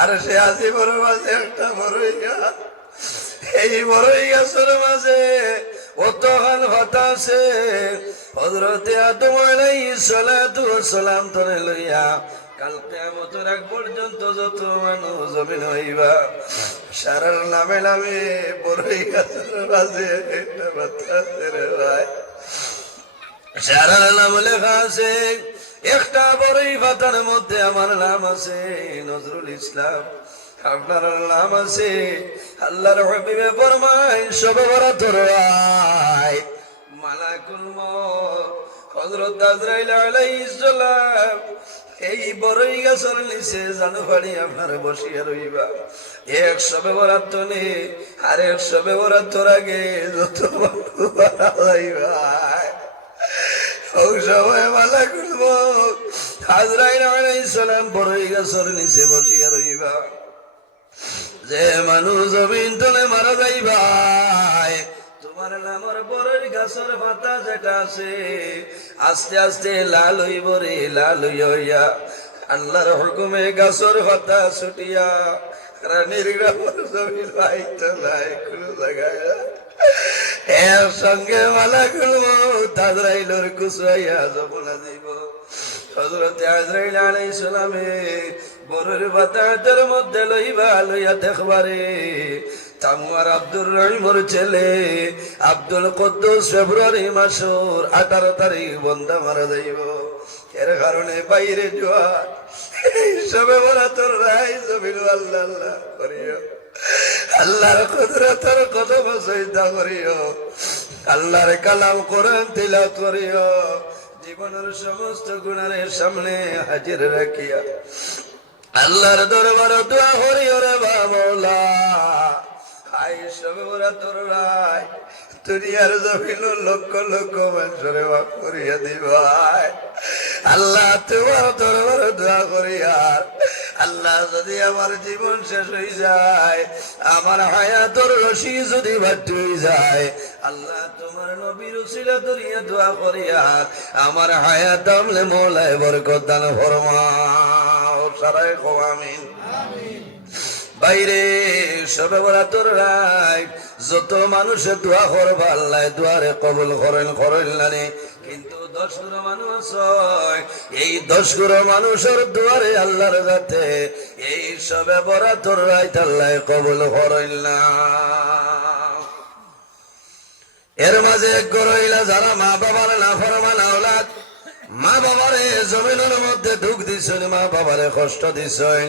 আর সে আজিমের মাঝে একটা বড়ই গাছ, এই বড়ই গাছের মাঝে অতখান ভাতা আছে। হযরতে আদম আলাইহিস সালাতু ওয়াস সালাম ধরে লইয়া কাল কিয়ামতের আগ পর্যন্ত যত মানুষ জমিন হইবা, সারার নামে নামে বড়ই গাছের মাঝে একটা ভাতা আছে রে ভাই। সারার নাম লেখা আছে, একটা বড়ই ভাতার মধ্যে আমার নাম আছে নজরুল ইসলাম, আপনার নাম আছে। আল্লাহর হাবিবে ফরমায় সবে বরাত রায় মালাকুল মউত হযরত আজরাইল আলাইহিস সালাম এই বড়ই গাছের নিচে জানু ফাড়ি আপনার বসিয়া রইবা। এক সবে বরাত নেই আর এক সবে বরাত আগে যত ভাই ওই সময় মালাকুল মউত আজরাইল আলাইহিস সালাম বড়ই গাছের নিচে বসিয়া রইবা। যে মানুষ জমিন তলে মারা যাইবা, তোমার নামের বড়ই গাছের পাতা যেটা আছে আস্তে আস্তে লাল হইব রে, লাল হইয়া আল্লাহর হুকুমে গাছের পাতা ছুটিয়া রানীর গ্রামের জমিন পাইতো নাই কোনো জায়গায়। এর সঙ্গে মালাকুল মউত আজরাইলের কুসাইয়া যমুনা দিব। হযরত আজরাইল আলাইহিস সালামে বড়ের পাতার মধ্যে লইবা, লইয়া দেখবারে তামওয়ার আব্দুর রহিমর ছেলে আব্দুল কুদ্দুস ফেব্রুয়ারি মাসের 18 তারিখ বন্দা মারা যাইব। এর কারণে বাইরে জোয়ার সবে বরাতর রায় জমিন আল্লাহ আল্লাহ করিও, আল্লাহর কুদরতের কদম সজদা করিও, আল্লাহর কালাম কোরআন তিলাওয়াত করিও, জীবনের সমস্ত গুনাহের সামনে হাজির রাখিয়া আল্লাহর দরবারে দোয়া করিও রে বাবা। আই সবে বরাতর রায় দুনিয়ার জমিন লক্ষ লক্ষ মানুষের মাফ করিয়া দিবাই। আল্লাহ তোমার দরবারে দোয়া করিয়ার, আল্লাহ যদি আমার জীবন শেষ হয়ে যায়, আমার হায়াতের রশি যদি বাধ্য হয়ে যায়, আল্লাহ তোমার নবীর উসিলা ধরিয়া দোয়া করিয়ার আমার হায়াত আমলে মওলায় বরকত দান ফরমাও। সারাই কও আমিন। বাইরে সবে বরাতর রায় যত মানুষের দোয়া করবা আল্লাহ দোয়ারে কবুল করেন করেন না, কিন্তু 10 গুণ মানুষ হয়, এই 10 গুণ মানুষের দুয়ারে আল্লাহর কাছে এই সবে বরাতর রাত আল্লাহ কবুল করেন না। এর মাঝে এক গরইলা যারা মা বাবার নাফরমান আওলাদ, মা বাবারে জমিনের মধ্যে দুঃখ দিছেন, মা বাবারে কষ্ট দিছেন,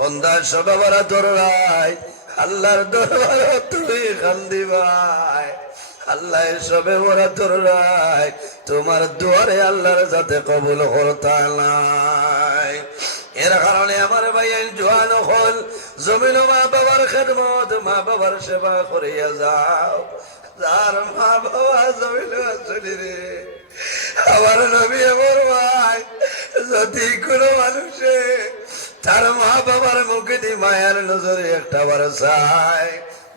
বন্দা সবে বরাতর রাত আল্লাহর দরবারে তুমি কান্দিবাই। আল্লাহ সবে বরাতর রাত তোমার দুয়ারে আল্লাহর যাতে কবুল করতা নাই। এর কারণে আমার ভাই জোয়ান হল জমিন মা বাবার খেদমত, মা বাবার সেবা করিয়া যাও। যার মা বাবা জমিন আসলি রে আমার নবী আমার ভাই, যদি কোনো মানুষে তার মা বাবার মুখে দি মায়ের নজরে একটা বার চাই,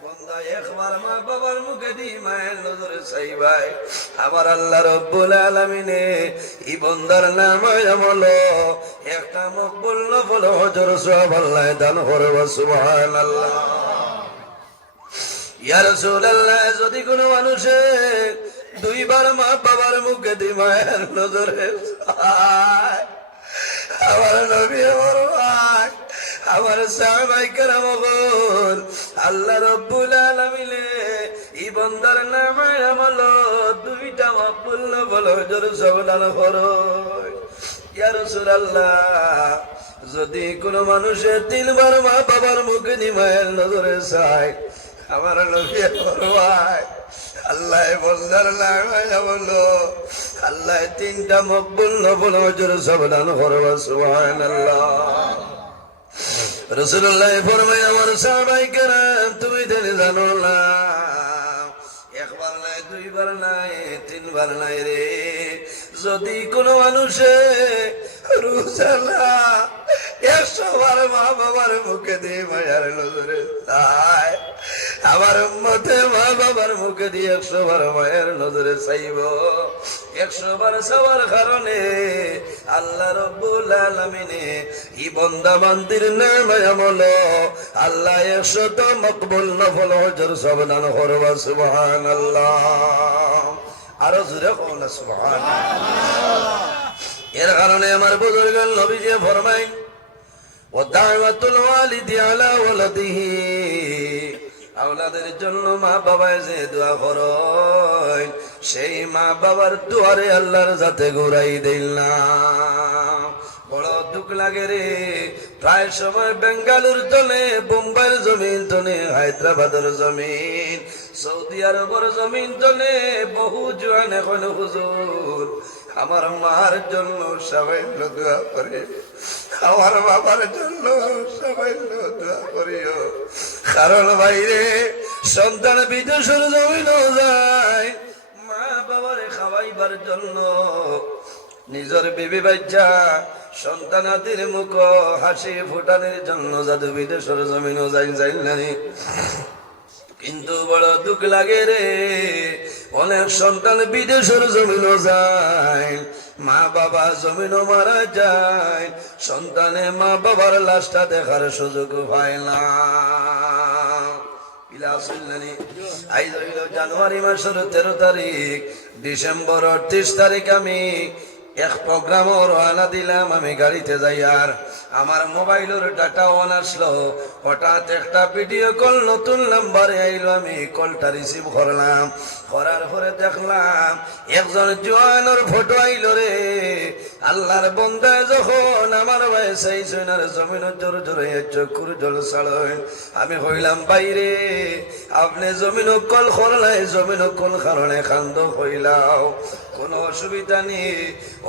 বন্দা একবার মা বাবার মুখে দি মায়ের নজরে চাইবাই, আমার আল্লাহ রব্বুল আলামিনে এই বন্দার নাম আমল একটা মকবুল নফল হজর সওয়াব আল্লাহ দান করবে। সুবহানাল্লাহ। ইয়া রাসূলুল্লাহ, যদি কোনো মানুষে 2 বার মা বাবার মুখে দি মায়ের নজরে চায়, আমার নবী আমার ভাই, আমার সাহাবায়ে কেরাম বল আল্লাহ রব্বুল আলামিনে এই বান্দার নামে আমল 2টা মকবুল নফল হজর সওয়াব দান করো। ইয়া রাসূলুল্লাহ, যদি কোনো মানুষে 3 বার মা বাবার মুখে দি মায়ের নজরে চায়, আমার নবী আমার ভাই আল্লাহ বন্দার নামে বলো আল্লাহ 3টা মকবুল নফল হজর সওয়াব দান করবে। সুবহানাল্লাহ। রাসূলুল্লাহ ফরমায় আমার সাহাবায়ে কেরাম তুমি জানি জানো না, 1 বার নাই 2 বার নাই 3 বার নাই রে, যদি কোনো মানুষে রোজানা 100 বার মা বাবার মুখে দিয়ে মায়ের নজরে চায়, আমার উম্মতে মা বাবার মুখে দিয়ে 100 বার মায়ের নজরে চাইব, 100 বার চাওয়ার কারণে আল্লাহ রব্বুল আলামিনে এই বান্দা বান্দির নামে আমল আল্লাহ 100টা মকবুল নফল হজর সব দান করবা সুবহানাল্লাহ। আরো জোরে কোন সুবহানাল্লাহ। এর কারণে আমার বুজুর্গ নবীজি ফরমায় ওয়া দাওয়াতুল ওয়ালিদি আলা ওয়ালাদিহি, আওলাদের জন্য মা বাবায় যে দোয়া করেন সেই মা বাবার দুয়ারে আল্লাহর যাতে ঘুরাই দিল না। বড় দুঃখ লাগে রে, প্রায় সময় বেঙ্গালুর তনে, বোম্বাইয়ের জমিন তনে, হায়দ্রাবাদের জমিন, সৌদি আরবের জমিন তনে বহু জোয়ান এখন হুজুর আমার মার জন্য সবাই দোয়া করে, আমার বাবার জন্য সবাই দোয়া করিও। কারণ বাইরে সন্তান বিদেশের জমিনও যায় মা বাবারে খাওয়াইবার জন্য, নিজের বিবি বাচ্চা সন্তানাদের মুখ হাসি ফুটানোর জন্য জাদু বিদেশের জমিনও যাই নাই। কিন্তু বড় দুঃখ লাগে রে, অনেক সন্তান বিদেশের জমিনও যায়, মা বাবা জমিনও মারা যায়, সন্তানে মা বাবার লাশটা দেখার সুযোগ পায় না। আজ হইল জানুয়ারি মাসের 13 তারিখ, ডিসেম্বর 30 তারিখ আমি এক প্রোগ্রামও রওনা দিলাম। আমি গাড়িতে যাই আর আমার মোবাইলের ডাটা অন আসলো, হঠাৎ একটা ভিডিও কল নতুন নাম্বারে আইলো। আমি কলটা রিসিভ করলাম, করার পরে দেখলাম একজন জওয়ানের ফটো আইলো রে। আল্লাহর বান্দা যখন আমার বয়স এই সোনার জমিন জোর জোরে চক্ষুর জল ছাড়েন, আমি হইলাম বাইরে আপনি জমিন কল করলাই, জমিন কল কারণে খান্দ হইলাও, কোনো অসুবিধা নেই।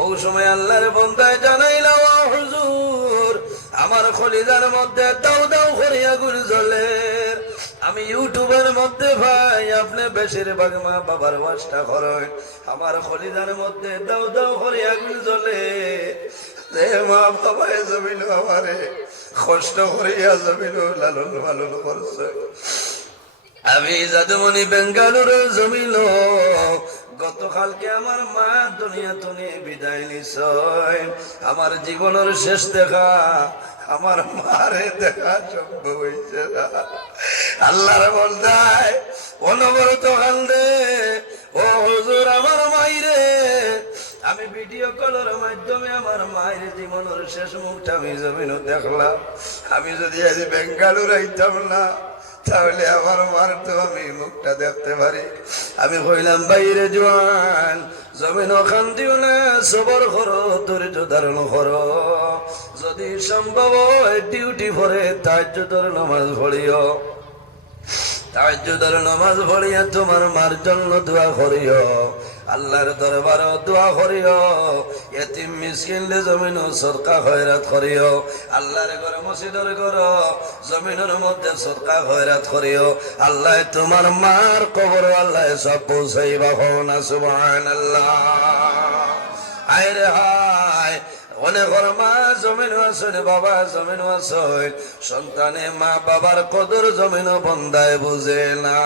ও সময় আল্লাহর বান্দায় জানাইলাম হুজুর আমার খলিজার মধ্যে দাও দাও করে আগুন জ্বলে। আমি ইউটিউবের মধ্যে ভাই আপনি বেশিরভাগ মা বাবার ওয়াজটা করেন, আমার খলিজার মধ্যে দাও দাও করে আগুন জ্বলে। মা বাবায় জমিন আমারে কষ্ট করিয়া জমিন লালন পালন করছে। আমি যাদুমণি বেঙ্গালুরের জমিন, গতকালকে আমার মা দুনিয়া তুনি বিদায় নিশ্চয়। আমার জীবনের শেষ দেখা আমার মারে দেখা সম্ভব হয়েছে না। আল্লাহর বলতায় অনবরত কান্দে, ও হুজুর আমার মাইরে। আমি ভিডিও কলের মাধ্যমে আমার মায়ের জীবনের শেষ মুখটা আমি জমিনও দেখলাম। আমি যদি আজ বেঙ্গালুর আইতাম না তাহলে আমার মার তো আমি মুখটা দেখতে পারি। আমি কইলাম বাইরে জোয়ান জমিন ওখান দিও না, সবর করো, ধৈর্য ধারণ করো, যদি সম্ভব হয় ডিউটি ভরে তাহাজ্জুদের নামাজ পড়িও, তাহাজ্জুদের নামাজ পড়িয়া তোমার মার জন্য দোয়া করিও, আল্লাহর দরবারে দোয়া করিও, এতিম মিসকিনলে জমিন সদকা খয়রাত করিও, আল্লাহর ঘরে মসজিদের ঘর জমিনের মধ্যে সদকা খয়রাত করিও। আল্লাহ তোমার মার কবর আল্লাহ সব পৌঁছাইবা না সুবহানাল্লাহ। আয় রে হায়, অনেকের মা জমিন আসেন, বাবা জমিন আসেন, সন্তানে মা বাবার কদর জমিন বন্দায় বুঝে না।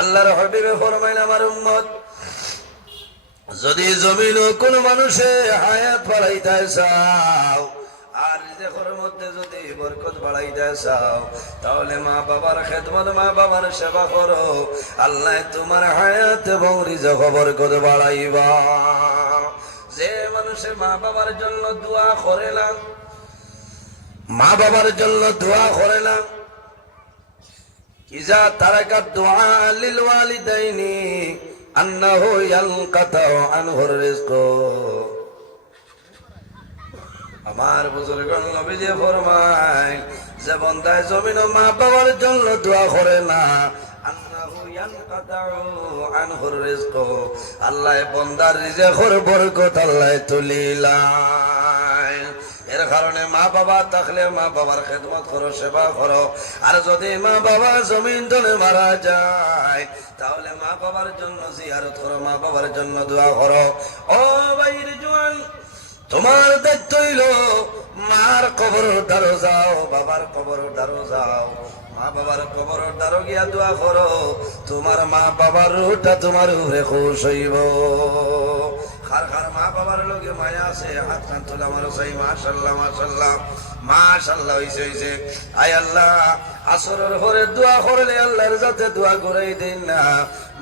আল্লাহর হাবিবে ফরমাইন আমার উম্মত যদি জমিন কোন মানুষে হায়াত বাড়াইতে চাও আর রিজেকের মধ্যে যদি বরকত বাড়াইতে চাও, তাহলে মা বাবার খেদমত, মা বাবার সেবা করো, আল্লাহ তোমার হায়াত এবং রিজেক বরকত বাড়াইবা। যে মানুষে মা বাবার জন্য দোয়া করে না, মা বাবার জন্য দোয়া করে না, ইজা তারাকাত দুআ লিল ওয়ালিদাইনি আন্নাহু ইয়ানকাতাউ আনহুর রিজক। আমার বুজুর্গগণ নবীজি ফরমায় যে বান্দা জমিন মা বাবার জন্য দোয়া করে না, আন্নাহু ইয়ানকাতাউ আনহুর রিজক, আল্লাহ বান্দার রিজকের বরকত আল্লাহ তুলিলাই। এর কারণে মা বাবা থাকলে মা বাবার খেদমত করো, সেবা করো। আর যদি মা বাবা জমিন তলে মারা যায় তাহলে মা বাবার জন্য জিয়ারত করো, মা বাবার জন্য দোয়া করো। ও ভাইয়ের জওয়ান, তোমার দায়িত্ব হইল মার কবর দ্বারো যাও, বাবার কবর দ্বারো যাও, মা বাবার কবর দ্বারো গিয়া দোয়া করো, তোমার মা বাবার রূহটা তোমার উপরে খুশ হইব। খার খার মা বাবার লগে মায়া আছে, হাত কান তোলা আমার চাই। মাশাআল্লাহ মাশাআল্লাহ মাশাআল্লাহ, হইছে। আয় আল্লাহ, আসরের পরে দোয়া করলে আল্লাহর যাতে দোয়া করাই দেন না,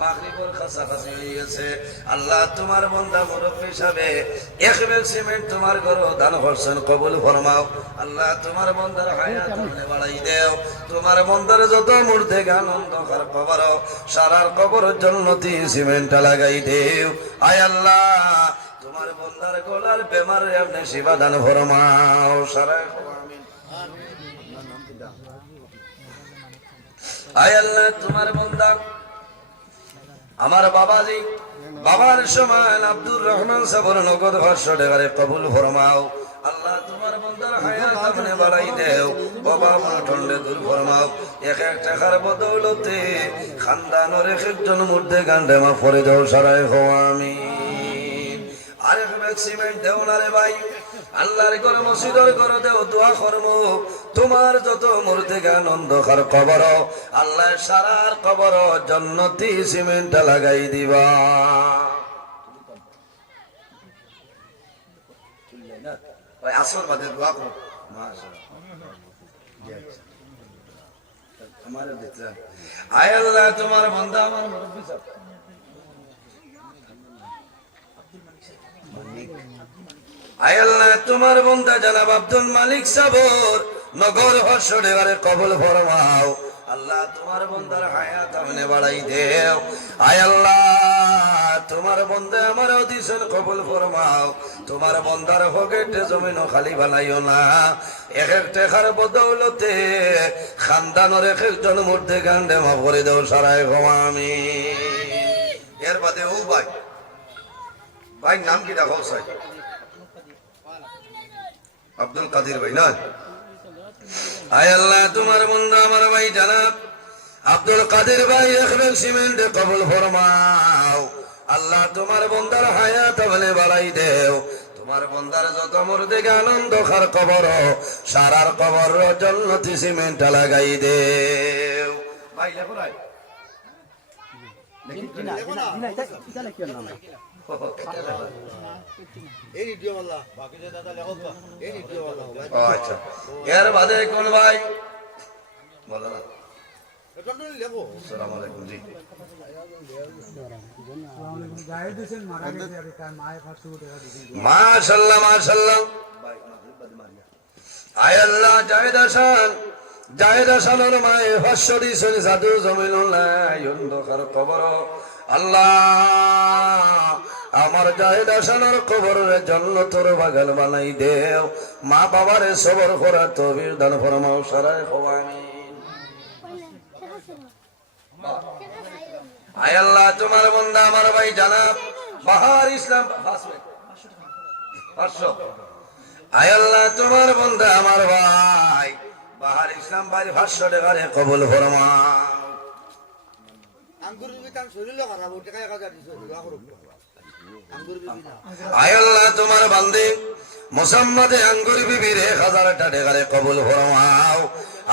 মাগরিবের কাছাকাছি হয়ে গেছে। আল্লাহ তোমার বান্দা মুরব্বি হিসাবে এক বেগ সিমেন্ট তোমার ঘর দান করছেন, কবুল ফরমাও। আল্লাহ তোমার বান্দার হায়াত আপনি বাড়াই দেও, তোমার বান্দার যত মুর্দে গান অন্ধকার কবর, সারার কবর জন্নতি সিমেন্ট লাগাই দেও। আয় আল্লাহ, তোমার বান্দার গলার বেমারে আপনি শিবা দান ফরমাও। সারা আয় আল্লাহ, তোমার বান্দা আমার বাবাজি, বাবার সমান আব্দুর রহমান সাবর নগদ 500 টাকারে কবুল ফরমাও। আল্লাহ তোমার বান্দার হায়াত আপনি বাড়াই দেও, বাবা আমার ঠন্ডে দূর ফরমাও। এক এক টাকার বদৌলতে খানদানের এক একজন মুর্দে গান্ডে মা ফরে দাও। সারাই হো আমিন। আরেক ব্যাগ সিমেন্ট দেও না রে ভাই, আল্লাহর ঘর মসজিদের ঘর দেও, দোয়া করব তোমার যত মুর্দে গান অন্ধকার কবর, আল্লাহ সারার কবর জান্নাতি সিমেন্ট লাগাই দিবা। ভাই আসর বাদে দোয়া করো। আয় আল্লাহ, তোমার বান্দা আমার মুরব্বি সাহেব আয় আল্লাহ, তোমার বান্দা জনাব আব্দুল মালিক সাবর নগর 500 টাকারে কবুল ফরমাও। আল্লাহ তোমার বান্দার হায়াত আপনি বাড়াই দেও। আয় আল্লাহ, তোমার বান্দা আমার অদিশন কবুল ফরমাও। তোমার বান্দার পকেটে জমিন খালি বানাইও না, এক এক টাকার বদৌলতে খানদানের এক একজন মধ্যে গান্ডে মাফ করে দেও। সারাই গো আমিন। এর বাদে ও ভাই, ভাই নাম কি দেখো সাই? আব্দুল কাদির ভাই না? আয় আল্লাহ, তোমার বান্দা আমার ভাই জানাব আব্দুল কাদির ভাই এক ব্যাগ সিমেন্ট কবুল ফরমাও। আল্লাহ তোমার বান্দার হায়াত আপনি বাড়াই দেও, তোমার বান্দার যত মুর্দে গান অন্ধকার কবর, সারার কবর জান্নাতি সিমেন্ট লাগাই দেও। ভাই লেখো নাই? এর বাদে কোন ভাই বলো না? আসসালামু আলাইকুম জি। মাশাআল্লাহ মাশাআল্লাহ। আয় আল্লাহ, জায়েদ হাসানের মায়ে 500 দিছেন জাদু জমিনুল্লাহ অন্ধকার কবর। আল্লাহ আমার জায়েদ হাসানের কবরের জান্নাতের বাগান বানাই দেও, মা বাবারে সবর করা তৌফিক দান ফরমাও। সারাই হো আমিন। আয় আল্লাহ, তোমার বান্দা আমার ভাই জানাব বাহার ইসলাম 500। আয় আল্লাহ, তোমার বান্দা আমার ভাই বাহার ইসলাম ভাই 500 টাকারে কবুল ফরমাও। আয় আল্লাহ, তোমার বান্দে মোসাম্মদে আঙ্গুর বিবির 1000 টাকারে কবুল ফরমাও।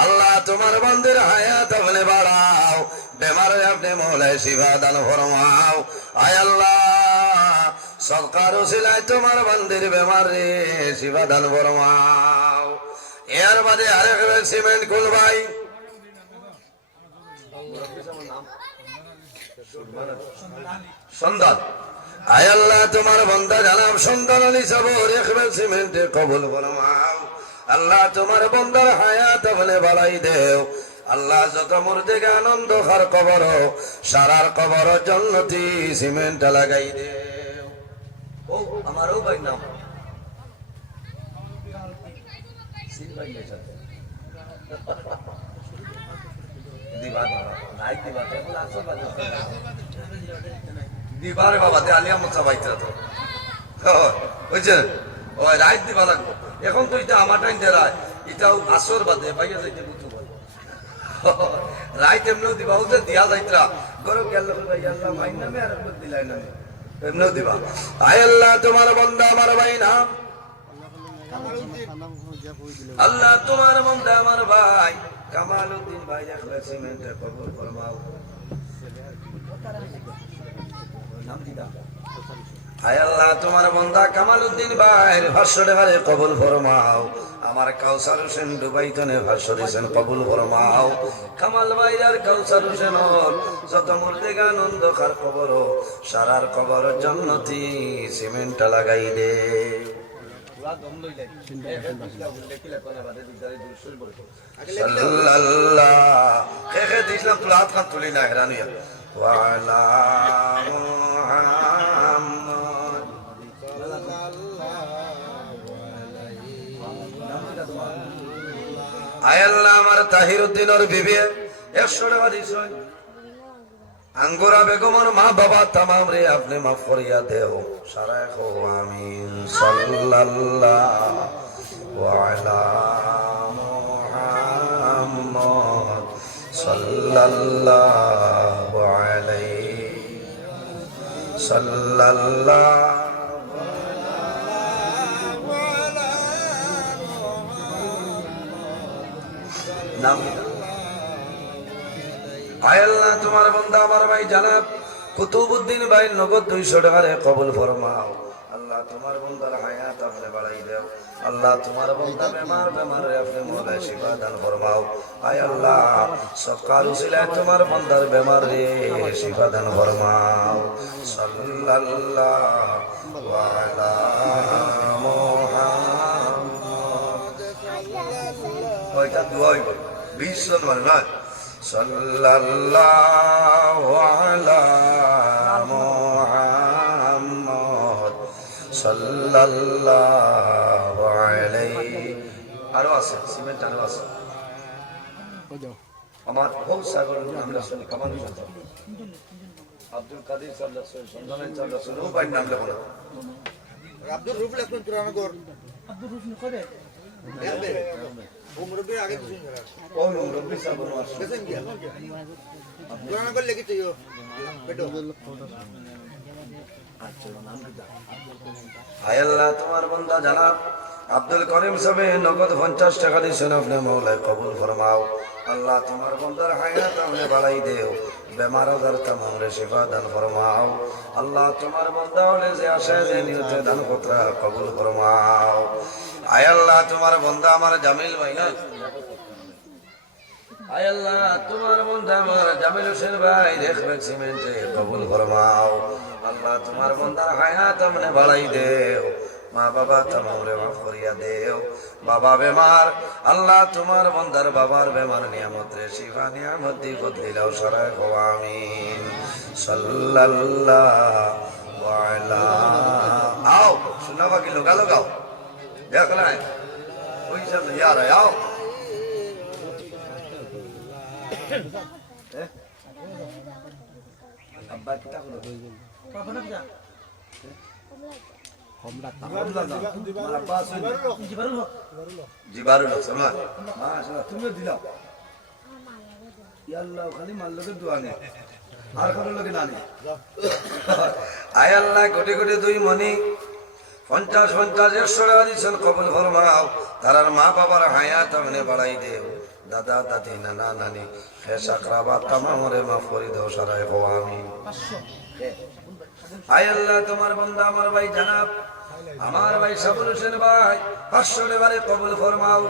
আল্লাহ তোমার বান্দের হায়াত আপনি বাড়াও, বেমারে আপনি মৌলায় শিফা দান ফরমাও। আয় আল্লাহ, সরকার ওসিলায় তোমার বান্দির বেমারে শিফা দান ফরমাও। এর বাদে আরেক সিমেন্ট কুল ভাই সন্তান। আয় আল্লাহ, তোমার বান্দা জানাব সন্তান আলী সাবর এক ব্যাগ সিমেন্টে কবুল ফরমাও। আল্লাহ তোমার বান্দার হায়াত আপনি বাড়াই দেও। আল্লাহ যত মুর্দে আনন্দ খার কবর, সারার কবর জান্নাতি সিমেন্ট লাগাই দেও। ও আমারও ভাই নাম সিন ভাই সাথে দিবার নাই দিবার এখন আসো দিবারে বাবা তে আলিয়া মোচা বাইতে তো বুঝছেন, ওই রাইত দিবা লাগবো। এখন তো এটা আমার টাইম দেয়, এটাও আসর বাদে পাইয়া যাইতে বুঝতে পারি রাইত এমনিও দিবা, ও যে দিয়া যাইতরা গরম গেল আল্লাহ মাইন নামে আর দিলাই নামে এমনিও দিবা। আয় আল্লাহ, তোমার বান্দা আমার ভাই নাম আল্লাহ তোমার মধ্যে আমার ভাই কামালউদ্দিন ভাই একলা সিমেন্টে কবুল ফরমাও। হায় আল্লাহ তোমার বান্দা কামালউদ্দিন ভাইয়ের 500 টাকারে কবুল ফরমাও। আমার কাউসার হোসেন দুবাইতনে 500 দিয়েছেন, কবুল ফরমাও। কামাল ভাই আর কাউসার হোসেন যত মুর্দেগা আনন্দ খার কবর সারার কবর জান্নাতি সিমেন্ট লাগাই দে। দিয়েছিলাম তুলা হাত খান তুলি না হেরানি ওয়ালা আয় আল্লাহ আমার তাহিরউদ্দিনের বিবি 100 টাকা দিয়েছেন। আঙ্গুরা বেগমের মা বাবা তামাম রে আপনি মাফ করিয়া দেও সারা কো আমিন। সাল্লাল্লাহু আলা মুহাম্মদ সাল্লাল্লাহু আলাইহি সাল্লাল্লাহু নাম। আয় আল্লাহ তোমার বান্দা আমার ভাই জানাব কুতুবউদ্দিন ভাই নগদ 200 টাকারে কবুল ফরমাও। আল্লাহ তোমার বান্দার হায়াত আপনি বাড়াই দাও। আল্লাহ তোমার বান্দা বেমারে আপনি মোলায় শিফা দান ফরমাও। আয় আল্লাহ সকাল উসিলায় তোমার বান্দার বেমারে শিফা দান ফরমাও। সাল্লাল্লাহু আলা মুহাম্মদ ওইটা দোয়াই বল 20 জন মানে না। সাল্লাল্লাহু আলা মুহাম্মদ সাল্লাল্লাহু আলাইহি। আরো আছে সিমেন্ট আরো আছে আমার বহু সাগর নাম রাসূল কামাল হোসেন আব্দুল কাদের সাল্লাল্লাহু আলাইহি ওয়াসাল্লাম সাল্লাল্লাহু আলাইহি ভাই নাম লেখো না আব্দুল রুফ লেখুন কিরানগর আব্দুল রুফ কবে দেখবে উমরবি আগে দিছেন ও উমরবি সাহেব গেছেন কি কিরানগর লিখিত ইও বেটো আচ্ছা নাম কি আয় আল্লাহ তোমার বান্দা জানাব আব্দুল করিম সাহেব নগদ 50 টাকা দিয়েছেন, আপনি মওলায় কবুল ফরমাও। আল্লাহ তোমার বান্দার হায়াত আপনি বাড়াই দেও, বেমার আজার তামাম রে শিফা দান ফরমাও। আল্লাহ তোমার বান্দা হলে যে আশায় যে নিয়তে দান কতরা কবুল ফরমাও। আয় আল্লাহ তোমার বান্দা আমার জামিল ভাই না, আয় আল্লাহ তোমার বান্দা আমার জামিল হোসেন ভাই দেখবে সিমেন্টে কবুল ফরমাও। আল্লাহ তোমার বান্দার হায়াত আপনি বাড়াই দেও, মা বাবা তামাম রে মাফ করিয়া দেও। বাবা বেমার, আল্লাহ তোমার বান্দার বাবার বেমার নিয়ামত রে শিফা নিয়ামত দি বদলিলাও সারায় কও আমিন। সাল্লাল্লাহু আলা আও শোনা বাকি লোকা লোকাও দেখ না ওই সব यार आओ আব্বা কিটা করো পাপা না কিটা জিবারুল সামান মাশাআল্লাহ তুমি দিলাও ইয়া আল্লাহ খালি মাল্লকে দোয়া নে আর কারো লাগে না নে আয় আল্লাহ কোটি কোটি দুই মনি 50 100 টাকা দিয়েছেন কবুল ফরমাও। তারার মা বাবার হায়াত আপনি বাড়াই দেও, দাদা দাদি নানা নানি শেষ আকরাবাত তামাম রে মাফ করে দাও সারায় কও আমিন। আয় আল্লাহ তোমার বান্দা আমার ভাই জানাব আমার ভাই সাবুল হোসেন ভাই 500 টাকারে কবুল ফরমাও।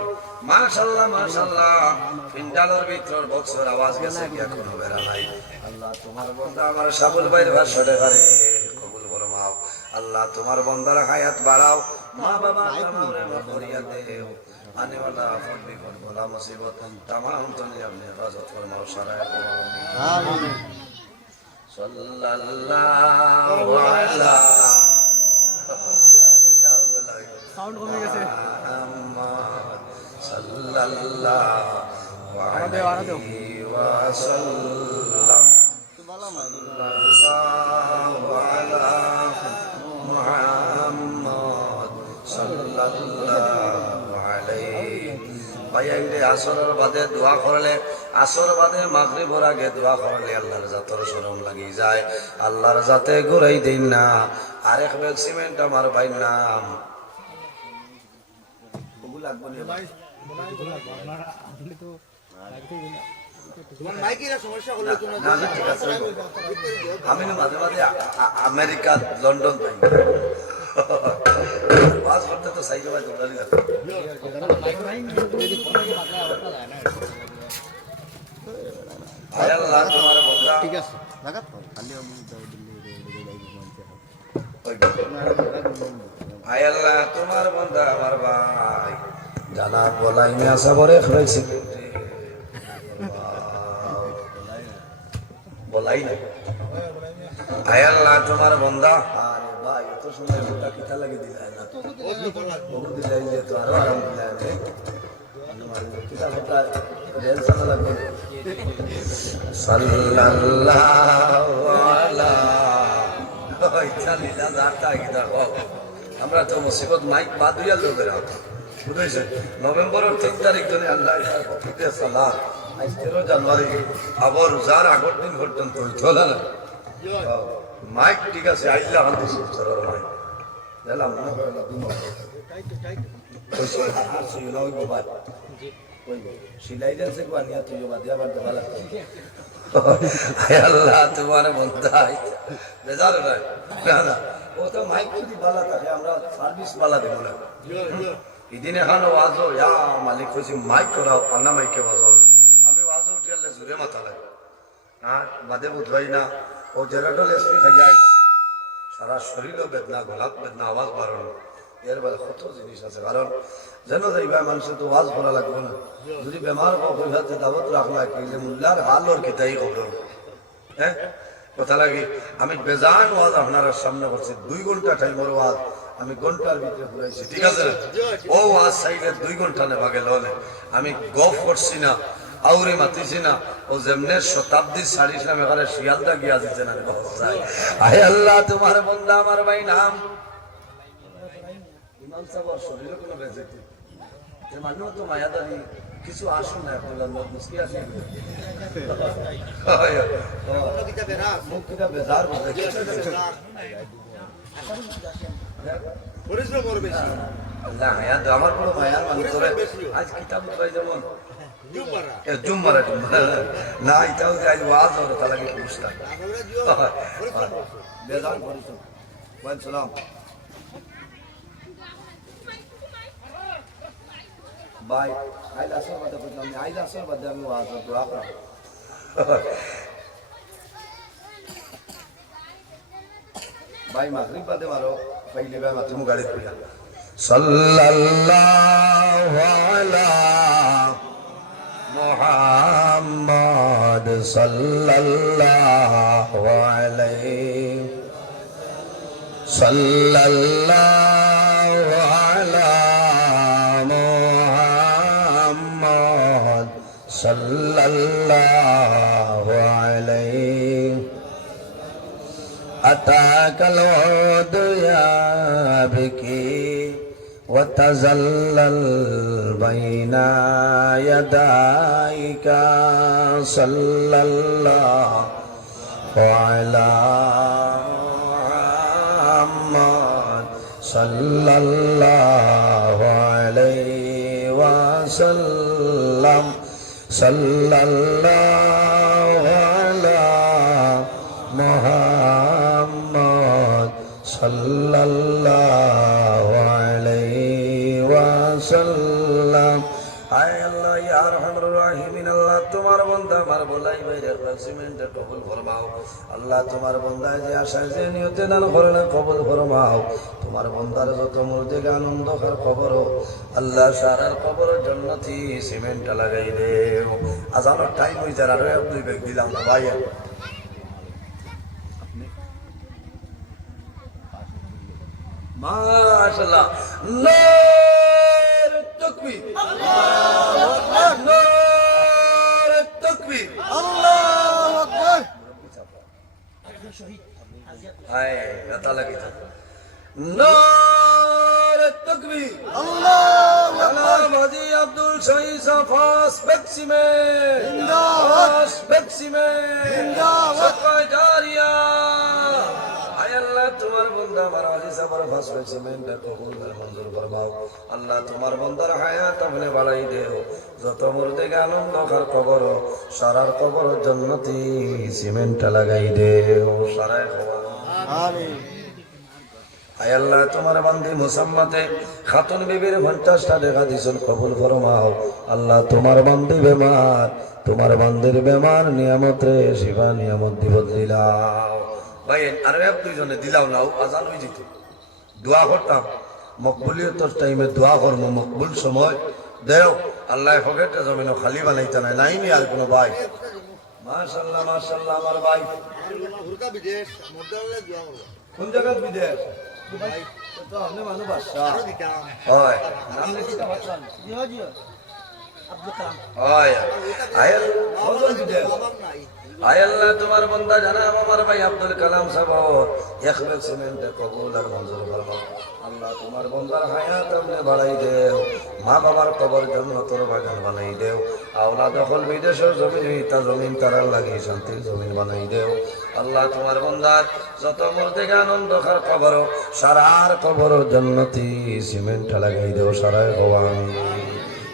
মাশাআল্লাহ মাশাআল্লাহ পিন্ডালের ভিতর বক্সের আওয়াজ গেছে কি এখনো বেরা নাই। আল্লাহ তোমার বান্দা আমার সাবুল ভাইয়ের 500 টাকারে কবুল ফরমাও। আল্লাহ তোমার বান্দার হায়াত বাড়াও, মা বাবা তামামরে মাফ করিয়া দেও, आने वाला आफत विपद भला मुसीबत तमाम दुनिया अपने हिफाजत फरमाओ साराय आमीन। सल्लल्लाहु अलैहि साउंड कमे গেছে सल्लल्लाहु अलैहि वसल्लम सल्लल्लाहु अलैहि मुहम्मद सल्लल्लाहु আসরের বাদে দোয়া করলে, আসর বাদে মাগরিবের আগে দোয়া করলে আল্লাহর জাতের শরম লাগি যায়, আল্লাহর জাতে ঘুরাই দিন না। আরেক বেগ সিমেন্ট আমার ভাই নাম লাগবে না আমি মাঝে মাঝে আমেরিকা লন্ডন যাই বাস করতে তো সাইকেল তোমার বন্ধা ঠিক আছে আয়াল্লাহ তোমার বন্ধা আমার ভাই জানা বলাই মে আসা বরে খাইছি বলাই না আয়াল্লাহ তোমার বন্ধা আরে ভাই এত সময় বন্ধা কিতা লাগে দিলাই না বহু দিলাই যে তো আরো আরাম দিলাই কিতা কথা রেল সালা লাগবে সাল্লাল্লাহু আলা ইচ্ছা লীলা যারটা কিতা আমরা তো মুসিবত মাইক বাদ দিয়া লোকেরা বুঝেছে নভেম্বরের 3 তারিখ ধরে আল্লাহ সালাম আজ 13 জানুয়ারি আবার রোজার আগের দিন পর্যন্ত চলে না মাইক ঠিক আছে আইলা হান দিছি সরর মাইক দিলাম না সিলাই যাচ্ছে বানিয়া তুই বাদিয়া বাড়তে ভালো আল্লাহ তোমার বন্ধাই বেজার নাই না ও তো মাইক যদি বালা থাকে আমরা সার্ভিস বালা দেব না এদিন এখন ওয়াজ ইয়া মালিক খুশি মাইক করাও আন্না মাইকে ওয়াজ আমি ওয়াজ উঠলে জোরে মাথা লাগে হ্যাঁ বাদে বোধ হয় না ও জেরাডল এসপি খাইয়া সারা শরীরও বেদনা গলাপ বেদনা আওয়াজ বাড়ানো এর বাদে কত জিনিস আছে কারণ যেন যাইবা মানুষের তো ওয়াজ করা লাগবে না যদি বেমার হাতে দাবত রাখলা কি মুল্লার হালর কিতাই খবর হ্যাঁ কথা লাগে আমি বেজান ওয়াজ আপনার সামনে করছি 2 ঘন্টা টাইমের ওয়াজ আমি ঘন্টার ভিতরে ঘুরাইছি ঠিক আছে ও ওয়াজ সাইডে 2 ঘন্টা নেবা গেল আমি গফ করছি না আউরে মাতিছি না ও যেমনে শতাব্দী সারিস নাম এখানে শিয়ালদা গিয়া দিচ্ছে না আয় আল্লাহ তোমার বন্ধা আমার ভাই নাম ইমাম সাহেব শরীরে কোনো বেঁচে যে মানুষ তো মায়াদারি কিছু আসুন না আপনার মুসকি আসেন মুক্তিটা বেজার আমার কোনো মায়ার মানুষ আজ কিতাব যেমন জুম্মারা না এটাও যে আজ ওয়াজ হলো তাহলে পুরস্কার বেজার পরিশ্রম সালাম ভাই আইল আসর বাদে বললাম আইল আসর বাদে আমি ওয়াজ দোয়া করা ভাই মাগরিব বাদে মারো পहिले ভাই মাথে মুগাড়ি কইলা সাল্লাল্লাহু আলা মুহাম্মদ সাল্লাল্লাহু আলাইহি সাল্লাল্লাহু আলা sallallahu alayhi atakal wad ya biki wa tazallal baina yadaika sallallahu ala muhammad sallallahu alayhi wa sallam sallallahu ala muhammad sallallahu alayhi wa sallam ay allah ya arhamar rahimin allah তোমার বান্দা আমার বলাই বাইরের সিমেন্ট কবুল ফরমাও আল্লাহ তোমার বান্দা যে আশা যে নিয়তে দান করলে কবুল ফরমাও তোমার বান্দার যত মুর্দে আনন্দ কর কবর আল্লাহ সারার কবর জান্নাতি সিমেন্ট লাগাই দেও আজানের টাইম হই যার আর দুই ব্যাগ দিলাম না ভাই মাশাআল্লাহ নারে তাকবীর আল্লাহু আকবার নারে তাকবীর আল্লাহু আকবার আয় কথা লাগি নারে তাকবীর আল্লাহু আকবার মাজি আব্দুল শহীদ সাফাস বেক্সিমে জিন্দাবাদ বেক্সিমে জিন্দাবাদ জারিয়া আয় আল্লাহ তোমার বন্দা মারাজি সাবর ফাসবে সিমেন্ট কবুল মঞ্জুর ফরমাও আল্লাহ তোমার বন্দার হায়াত আপনি বাড়াই দেও যত মুর্দেকে আনন্দ খার কবর সারার কবর জান্নাতি সিমেন্ট লাগাই দেও সারায় আমিন আয় আল্লাহ তোমার বান্দি মুসাম্মাতে খাতুন বিবির 50টা দেখা দিছেন কবুল ফরমাও আল্লাহ তোমার বান্দি বেমার তোমার বান্দির বেমার নিয়ামত রে শিবা নিয়ামত দিব দিলাও ভাই আরে এক দুইজনে দিলাও নাও আজান হয়ে যেত দোয়া করতাম মকবুলিয়তের টাইমে দোয়া করবো মকবুল সময় দেও আল্লাহ ফকেটে জমিন খালি বানাইতে নাই নাইনি আর কোনো ভাই মাশাআল্লাহ মাশাআল্লাহ আমার ভাই বিদেশ কোন জায়গা বিদেশ আল্লাহ তোমার বন্দা জানাব আমার ভাই আব্দুল কালাম সাহেব সিমেন্টে কবুল আর মঞ্জুর ফরমাও আল্লাহ তোমার বন্দার হায়াত আপনি বাড়াই দেও মা বাবার কবর জান্নাতের বাগান বানাই দেও আওলা দখল বিদেশের জমিন ইতা জমিন তারার লাগি শান্তির জমিন বানাই দেও আল্লাহ তোমার বন্দার যত মুর্দেকে আনন্দ খার কবর সারার কবর জান্নাতি সিমেন্ট লাগাই দেও সারায় ভবান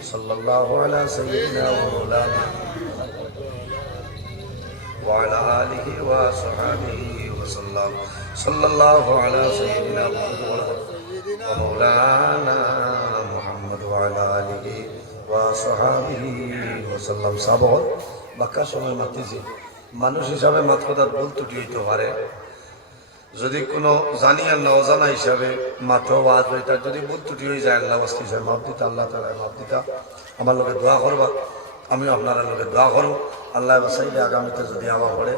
সাল্লাল্লাহু আলা সাইয়্যিদিনা ওয়া মাওলানা وعلى آله وصحبه وسلم صلى الله على سيدنا ومولانا محمد وعلى آله وصحبه وسلم সাবর বাক্কা সময় মাতিছি মানুষ হিসাবে মাত কথা ভুল ত্রুটি হইতে পারে যদি কোনো জানি আর না অজানা হিসাবে মাত্র ওয়াজ হয় তার যদি ভুল ত্রুটি হয়ে যায় আল্লাহ ওয়াস্তে হিসাবে মাফ দিতা আল্লাহ তাআলা মাফ দিতা আমার লোকে দোয়া করবা আমি আপনারা লোকে দোয়া করব আল্লাহ বাসাইলে আগামীতে যদি আমার পড়ে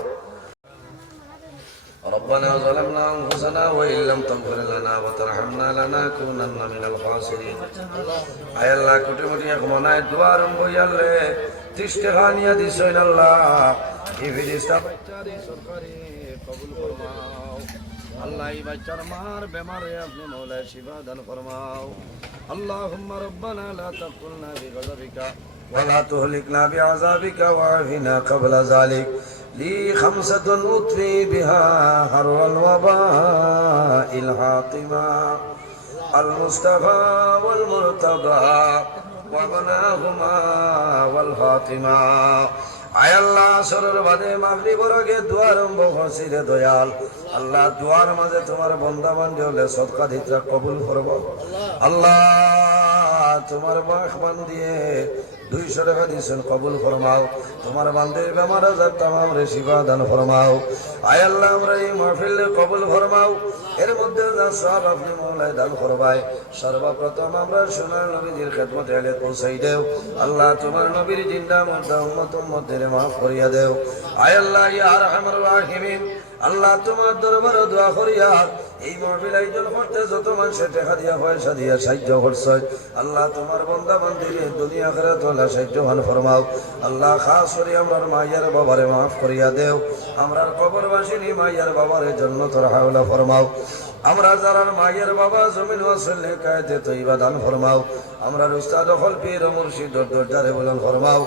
ربنا ظلمنا انفسنا وان لم تغفر لنا وترحمنا لنكونن من الخاسرين আয় আল্লাহ কোটি কোটি মনায় দোয়া আরম্ভ হইয়ালে তিষ্টেখানিয়া দিছেন আল্লাহ এই ফেরেশতা বাচ্চারে সরকারি কবুল ফরমাও আল্লাহ এই বাচ্চার মার বেমারে আপনি মওলা শিফা দান ফরমাও আল্লাহুম্মা রব্বানা লা তাকুলনা বিগযবিকা ولا تهلكنا بعذابك وعافنا قبل ذلك لي خمسة أطفي بها حر الوباء الحاطمة المصطفى والمرتضى وابناهما والفاطمة আয় আল্লাহ আসরের বাদে মাগরিবের আগে দোয়া আরম্ভ করছি রে দয়াল আল্লাহ দোয়ার মাঝে তোমার বান্দা বান্দি হলে সদকা দিতা কবুল করব আল্লাহ তোমার বাহমান দিয়ে 200 টাকা দিয়েছেন কবুল ফরমাও তোমার বান্দির বেমার আজার তামাম রে শিফা দান ফরমাও আয় আল্লাহ আমরা এই মাহফিলে কবুল ফরমাও এর মধ্যে যা সব আপনি মওলা দান করবাই সর্বপ্রথম আমরা সোনার নবীর খেদমতে এলে পৌঁছাই দেও আল্লাহ তোমার নবীর জিন্দা মুর্দা উম্মতের মধ্যে মাফ করিয়া দেও আয় আল্লাহ ইয়া আরহামার রাহিমিন আল্লাহ তোমার দরবারে দোয়া করিয়া এই মাহফিল আয়োজন করতে যত মানুষের টাকা দিয়া পয়সা দিয়া সাহায্য করছে আল্লাহ তোমার বান্দা বান্দিরে দুনিয়া আখিরাত ওয়ালা সাহায্যবান ফরমাও আল্লাহ খাস করে আমরার মাইয়ার বাবারে মাফ করিয়া দেও আমরার কবরবাসিনী মাইয়ার বাবারে জান্নাতুল হাওলা ফরমাও আমরা যারা মায়ের বাবা জমিন ওয়াসলে কায়দে তৈবা দান ফরমাও আমরা উস্তাদ হল পীর মুর্শিদ দরজারে বলেন ফরমাও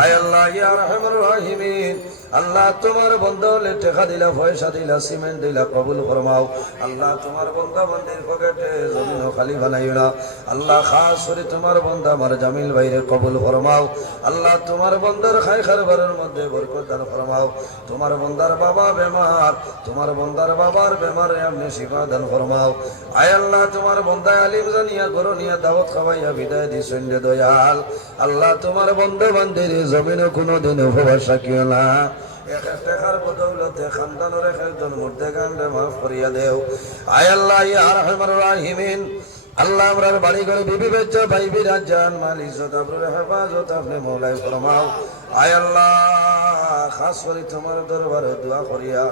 আয় আল্লাহ ইয়া রাহমার রাহিমিন আল্লাহ তোমার বন্দালে টাকা দিলা পয়সা দিলা সিমেন্ট দিলা কবুল ফরমাও আল্লাহ তোমার বান্দা বান্দির পকেটে জমিন খালি বানাইও না আল্লাহ খাস করে তোমার বান্দা আমার জামিল ভাইরে কবুল ফরমাও আল্লাহ তোমার বান্দার খায় খারবারের মধ্যে বরকত দান ফরমাও তোমার বান্দার বাবা বেমার তোমার বান্দার বাবার বেমারে আপনি শিফা দান ফরমাও আয় আল্লাহ তোমার বান্দা আলিম জানিয়া করো নিয়া দাওয়াত খাওয়াইয়া বিদায় দিছেন রে দয়াল আল্লাহ তোমার বান্দা বান্দির জমিনে কোনোদিন উপবাস রাখিও না এক টাকার বদৌলতে খানদানের একজন মুর্দে গান্ডে মাফ করিয়া দেও আয় আল্লাহ ইয়া আরহামার রাহিমিন আল্লাহ আমরার বাড়ি ঘরে বিবি বাচ্চা ভাই বিরাজ জান মাল ইজ্জত আবরুর হেফাজত আপনি মওলাই ফরমাও আয় আল্লাহ খাস করে তোমার দরবারে দোয়া করিয়া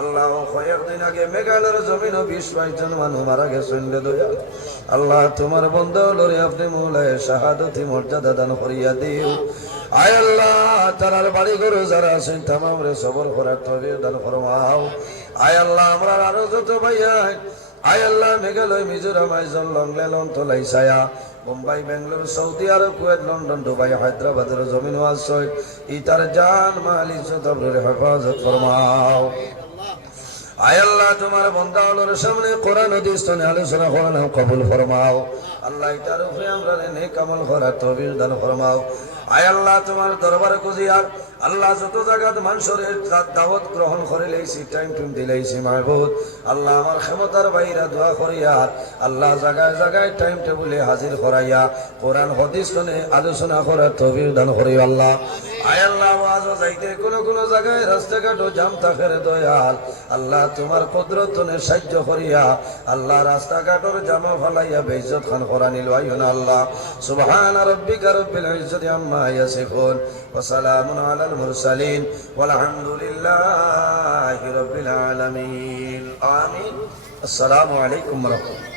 আল্লাহ কয়েকদিন আগে মেঘালয়ের জমিন 20-22 জন মানুষ মারা গেছেন রে দয়াল আল্লাহ তোমার বন্ধ লরে আপনি মওলাই শাহাদতি মর্যাদা দান করিয়া দিও আয় আল্লাহ তারার বাড়ি ঘরে যারা আছেন তামাম রে সবর করার তৌফিক দান ফরমাও আয় আল্লাহ আমরা আরো যত ভাইয়া আয় আল্লাহ Meghalaya Mizoram Aizawl লংলেলং তোলাইছায়া Mumbai Bengaluru Saudi Arab Kuwait London Dubai হায়দ্রাবাদের জমিন ওয়াসয় ইতার জান মাল ইজ্জত আবরুর হেফাজত ফরমাও আয় আল্লাহ তোমার বান্দা হলোর সামনে কোরআন হাদিস শুনে আলোচনা করানো কবুল ফরমাও আল্লাহ এটার উপরে আমরা নেক আমল করার তৌফিক দান ফরমাও আয় আল্লাহ তোমার দরবারে কুজিয়ার আল্লাহ যত জায়গাত মানুষের দাওয়াত গ্রহণ করে লইছি টাইম টুম দিলাইছি মাহবুব আল্লাহ আমার ক্ষমতার বাইরা দোয়া করিয়ার আল্লাহ জায়গায় জায়গায় টাইম টেবিলে হাজির করাইয়া কোরআন হাদিস শুনে আলোচনা করার তৌফিক দান করিও আল্লাহ আয় আল্লাহ ওয়াজ যাইতে কোন জায়গায় রাস্তাঘাটও জাম থাকে রে দয়াল আল্লাহ তোমার কুদরতনে সাহায্য করিয়া আল্লাহ রাস্তাঘাটর জামা ফালাইয়া বেইজ্জত খান করা নিল আইনা আল্লাহ সুবহান রাব্বিকা রব্বিল ইজ্জাতি আম্মা ইয়াসিফুন ওয়া সালামুন আলাল মুরসালিন ওয়ালহামদুলিল্লাহি রাব্বিল আলামিন আমিন আসসালামু আলাইকুম ওয়া রাহমাতুল্লাহ